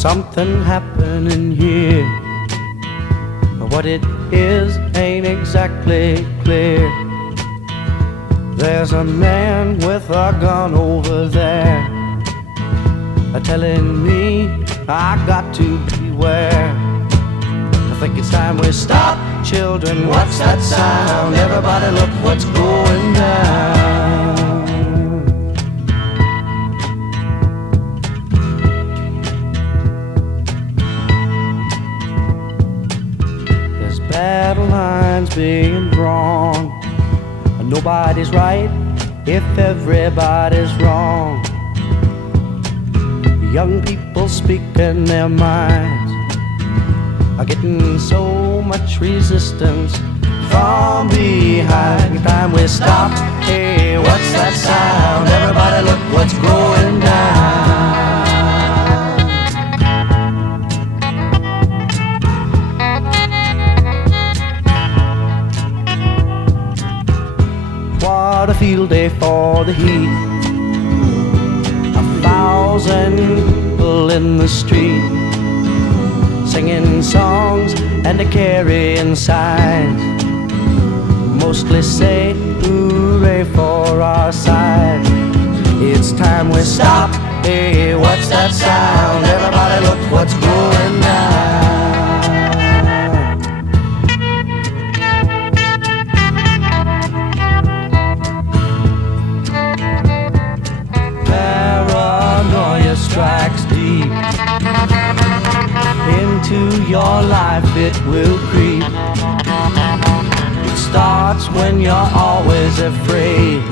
something happening here, but what it is ain't exactly clear. There's a man with a gun over there, telling me I got to beware. I think it's time we stop. Children, what's that sound? Everybody look what's going down. There's battle lines being drawn. Nobody's right if everybody's wrong. Young people speaking their minds are getting so much resistance from behind. It's time we stop. Hey, what's that sound? Everybody look what's going down. What a field day for the heat. 1,000 people in the street, singing songs and carrying signs, mostly say hooray for our side. It's time we stop. Hey, what's that sound? Everybody look what's going down. Paranoia strikes deep into your life, it will creep. It starts when you're always afraid.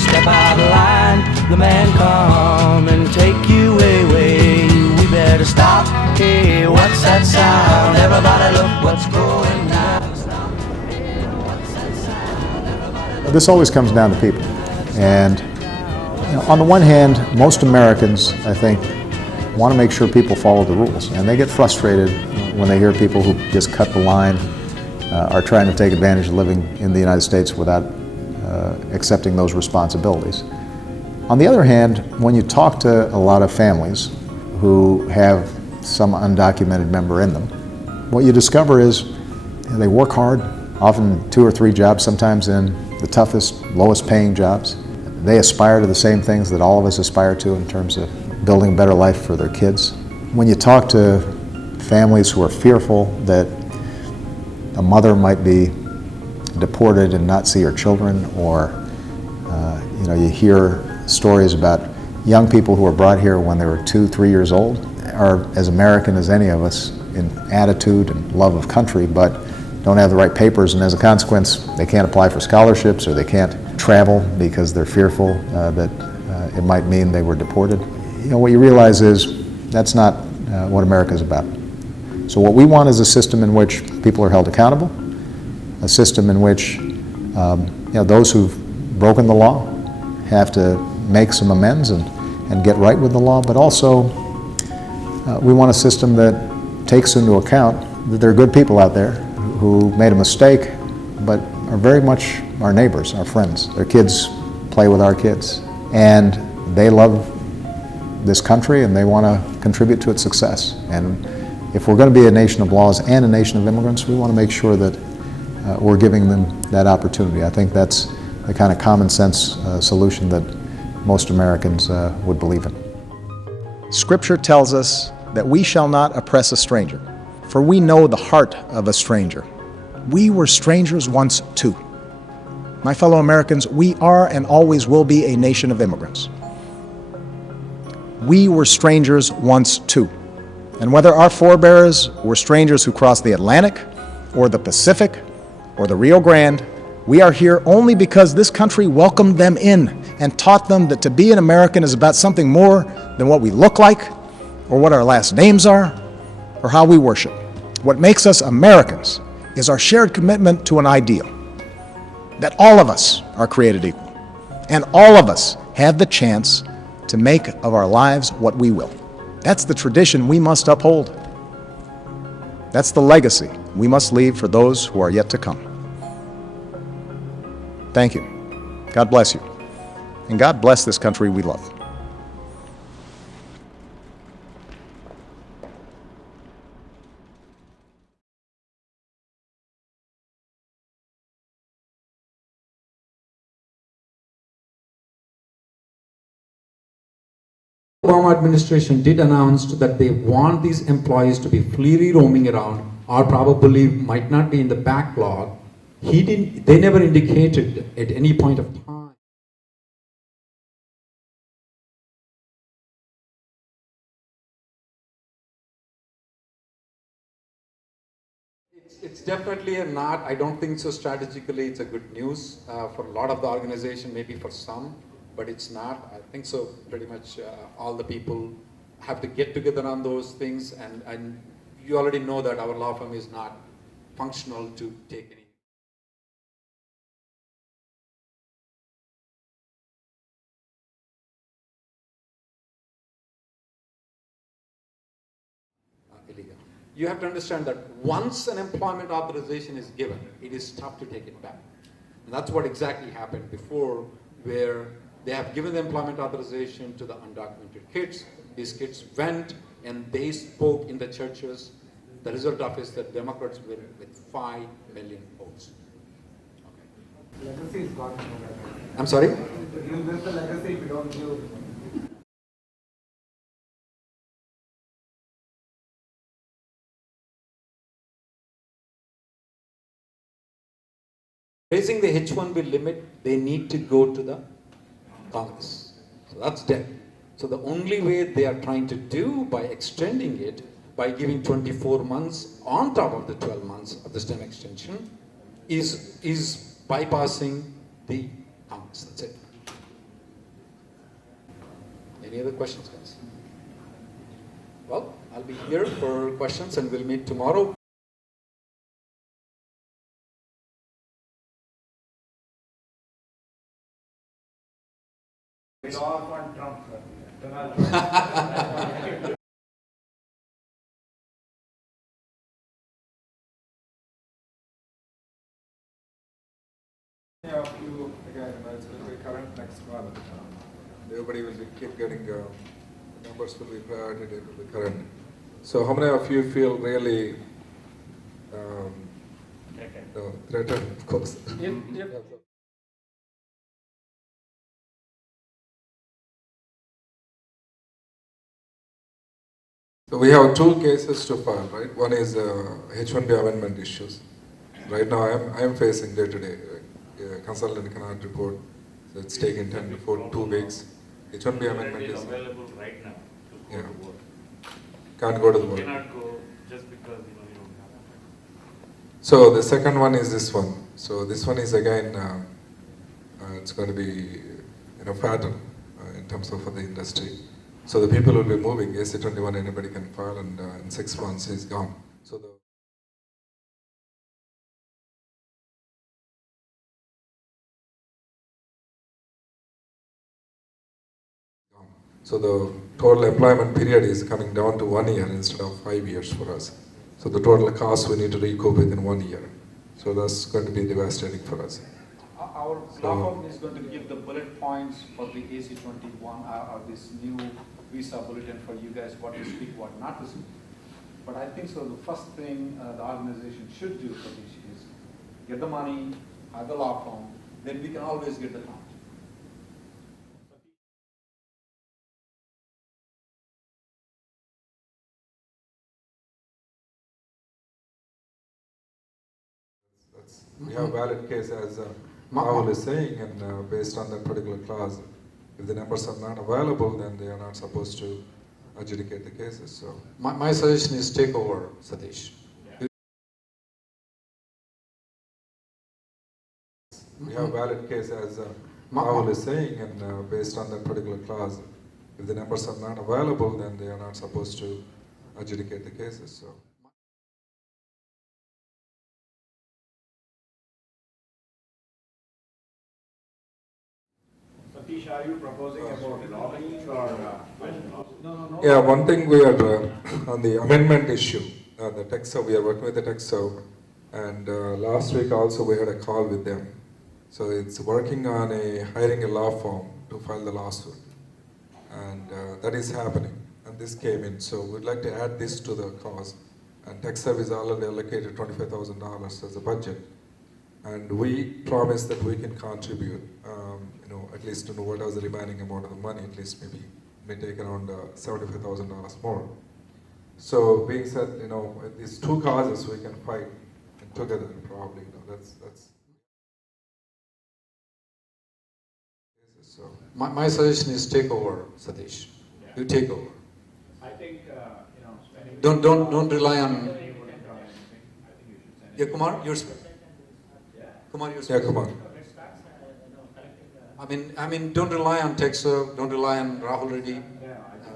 Step out of line, the man come and take you away. We better stop. Hey, what's that sound? Everybody look what's going down. This always comes down to people. And on the one hand, most Americans, I think, want to make sure people follow the rules, and they get frustrated when they hear people who just cut the line, are trying to take advantage of living in the United States without accepting those responsibilities. On the other hand, when you talk to a lot of families who have some undocumented member in them, what you discover is they work hard, often 2 or 3 jobs, sometimes in the toughest, lowest paying jobs. They aspire to the same things that all of us aspire to in terms of building a better life for their kids. When you talk to families who are fearful that a mother might be deported and not see her children, or you hear stories about young people who were brought here when they were 2, 3 years old, are as American as any of us in attitude and love of country, but don't have the right papers, and as a consequence, they can't apply for scholarships or they can't travel because they're fearful that it might mean they were deported. What you realize is that's not what America is about. So what we want is a system in which people are held accountable, a system in which those who've broken the law have to make some amends and get right with the law, but also we want a system that takes into account that there are good people out there who made a mistake but are very much our neighbors, our friends. Their kids play with our kids, and they love this country and they want to contribute to its success. And if we're going to be a nation of laws and a nation of immigrants, we want to make sure that we're giving them that opportunity. I think that's the kind of common sense solution that most Americans would believe in. Scripture tells us that we shall not oppress a stranger, for we know the heart of a stranger. We were strangers once too. My fellow Americans, we are and always will be a nation of immigrants. We were strangers once too. And whether our forebears were strangers who crossed the Atlantic, or the Pacific, or the Rio Grande, we are here only because this country welcomed them in and taught them that to be an American is about something more than what we look like, or what our last names are, or how we worship. What makes us Americans is our shared commitment to an ideal, that all of us are created equal, and all of us have the chance to make of our lives what we will. That's the tradition we must uphold. That's the legacy we must leave for those who are yet to come. Thank you. God bless you. And God bless this country we love. Obama administration did announce that they want these employees to be freely roaming around, or probably might not be in the backlog. They never indicated at any point of time. It's definitely I don't think so strategically it's a good news for a lot of the organization, maybe for some, but it's not. I think so pretty much all the people have to get together on those things, and you already know that our law firm is not functional to take any. Illegal. You have to understand that once an employment authorization is given, it is tough to take it back. And that's what exactly happened before, where they have given the employment authorization to the undocumented kids. These kids went and they spoke in the churches. The result of it is that Democrats win with 5 million votes. Okay. Legacy is gone. I'm sorry? You miss the legacy if you don't do. Raising the H-1B limit, they need to go to the Congress. So that's dead. So the only way they are trying to do by extending it, by giving 24 months on top of the 12 months of the STEM extension, is bypassing the Congress. That's it. Any other questions, guys? Well, I'll be here for questions and we'll meet tomorrow. Law on Trump, Donald Trump. Of you again, it's will be current next month. Everybody will keep getting numbers will be priority date will be current. So how many of you feel really threatened? Of course. So we have two cases to file, right? One is H-1B amendment issues. Right now, I am facing day-to-day. Consultant cannot report, so it's taking 10 to 2 weeks. H-1B amendment is available right now to go to work. Can't go to the You work. cannot go just because you don't have it. So the second one is this one. So this one is again, it's going to be fatal in terms of for the industry. So the people will be moving. AC-21 anybody can file, and in 6 months he's gone. So the total employment period is coming down to 1 year instead of 5 years for us. So the total cost we need to recoup within 1 year. So that's going to be devastating for us. Our law firm is going to give the bullet points for the AC-21 or this new visa bulletin for you guys, what to speak, what not to speak. But I think so the first thing the organization should do for this is get the money, hire the law firm, then we can always get the count. We have valid case as Rahul is saying, and based on that particular clause, if the numbers are not available, then they are not supposed to adjudicate the cases. So My suggestion is take over, Satish. we have valid case as Rahul is saying, and based on that particular clause, if the numbers are not available, then they are not supposed to adjudicate the cases. So. Satish, are you proposing about lobbying or? No. Yeah, one thing we are on the amendment issue, the TechServe, we are working with the TechServe, and last week also we had a call with them. So it's working on hiring a law firm to file the lawsuit, and that is happening, and this came in. So we'd like to add this to the cause, and TechServe is already allocated $25,000 as a budget, and we promise that we can contribute, at least what was the remaining amount of the money, at least maybe may take around $75,000 more. So being said, these two causes we can fight together probably. That's. So My suggestion is take over, Satish. Yeah. You take over. I think, spending. Don't rely on. I think you should send. Yeah, Kumar, you're. Kumar, you're. Yeah, come on. I mean, don't rely on Texo, don't rely on Rahul Reddy,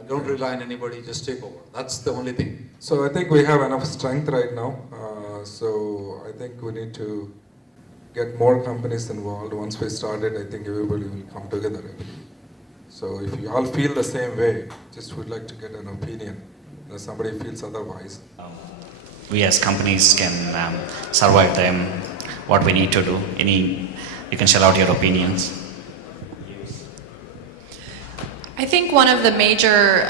don't rely on anybody, just take over. That's the only thing. So I think we have enough strength right now. So I think we need to get more companies involved. Once we started, I think everybody will come together. So if you all feel the same way, just would like to get an opinion. If somebody feels otherwise. We as companies can survive them. What we need to do. You can shell out your opinions. I think one of the major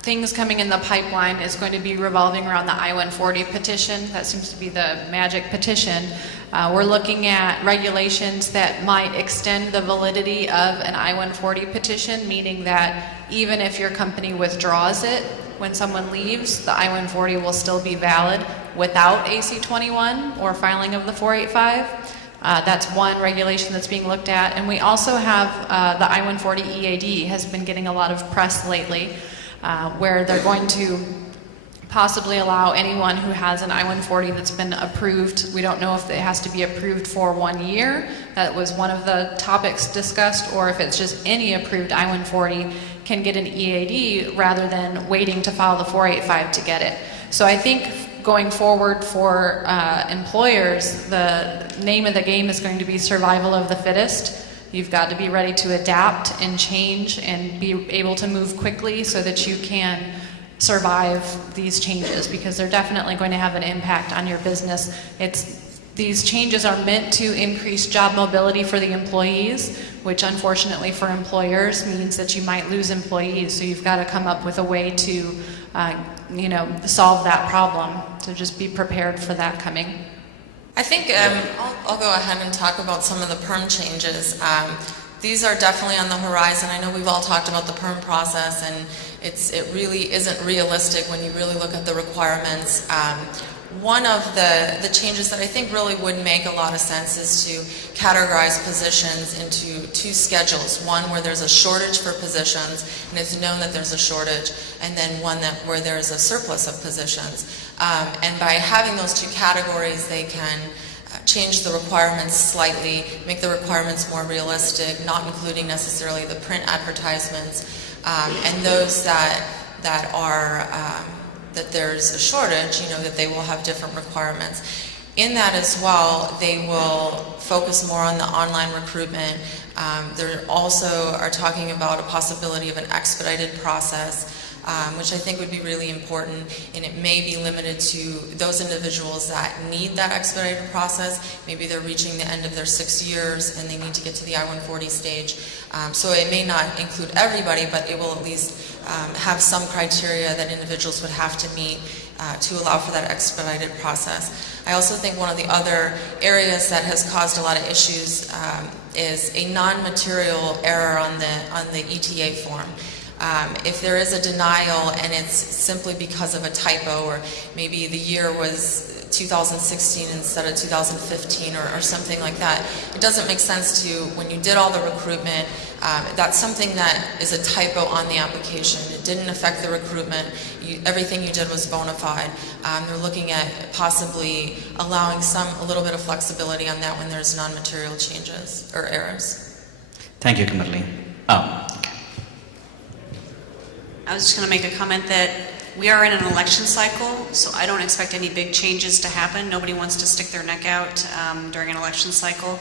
things coming in the pipeline is going to be revolving around the I-140 petition. That seems to be the magic petition. We're looking at regulations that might extend the validity of an I-140 petition, meaning that even if your company withdraws it, when someone leaves, the I-140 will still be valid without AC-21 or filing of the 485. That's one regulation that's being looked at. And we also have the I-140 EAD has been getting a lot of press lately, where they're going to possibly allow anyone who has an I-140 that's been approved. We don't know if it has to be approved for 1 year. That was one of the topics discussed, or if it's just any approved I-140 can get an EAD rather than waiting to file the 485 to get it. So I think going forward for employers, the name of the game is going to be survival of the fittest. You've got to be ready to adapt and change and be able to move quickly so that you can survive these changes, because they're definitely going to have an impact on your business. These changes are meant to increase job mobility for the employees, which unfortunately for employers means that you might lose employees. So you've got to come up with a way to solve that problem. So just be prepared for that coming. I think I'll go ahead and talk about some of the perm changes. These are definitely on the horizon. I know we've all talked about the perm process, and it really isn't realistic when you really look at the requirements. One of the changes that I think really would make a lot of sense is to categorize positions into two schedules. One where there's a shortage for positions, and it's known that there's a shortage, and then one where there's a surplus of positions. And by having those two categories, they can change the requirements slightly, make the requirements more realistic, not including necessarily the print advertisements, and those that are that there's a shortage, that they will have different requirements. In that as well, they will focus more on the online recruitment. They also are talking about a possibility of an expedited process, which I think would be really important, and it may be limited to those individuals that need that expedited process. Maybe they're reaching the end of their 6 years and they need to get to the I-140 stage. So it may not include everybody, but it will at least have some criteria that individuals would have to meet to allow for that expedited process. I also think one of the other areas that has caused a lot of issues is a non-material error on the ETA form. If there is a denial and it's simply because of a typo, or maybe the year was 2016 instead of 2015 or something like that, it doesn't make sense to, when you did all the recruitment, that's something that is a typo on the application. It didn't affect the recruitment. Everything you did was bona fide. They're looking at possibly allowing a little bit of flexibility on that when there's non-material changes or errors. Thank you, Kimberly. I was just going to make a comment that we are in an election cycle, so I don't expect any big changes to happen. Nobody wants to stick their neck out during an election cycle.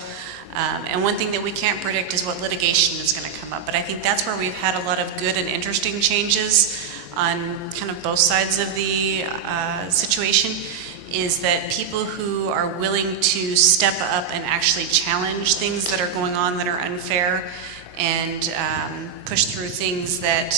And one thing that we can't predict is what litigation is going to come up. But I think that's where we've had a lot of good and interesting changes on kind of both sides of the situation, is that people who are willing to step up and actually challenge things that are going on that are unfair and push through things that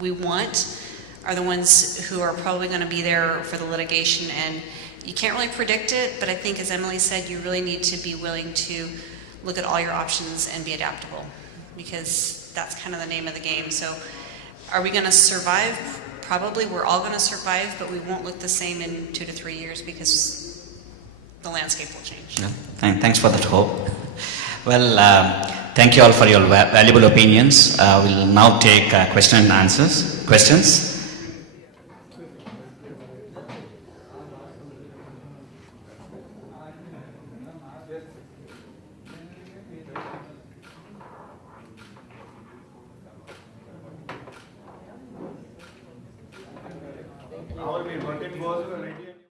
we want are the ones who are probably going to be there for the litigation. And you can't really predict it, but I think, as Emily said, you really need to be willing to look at all your options and be adaptable, because that's kind of the name of the game. So are we going to survive? Probably we're all going to survive, but we won't look the same in 2 to 3 years because the landscape will change. Yeah. Thanks for that hope. Well, thank you all for your valuable opinions. We'll now take questions.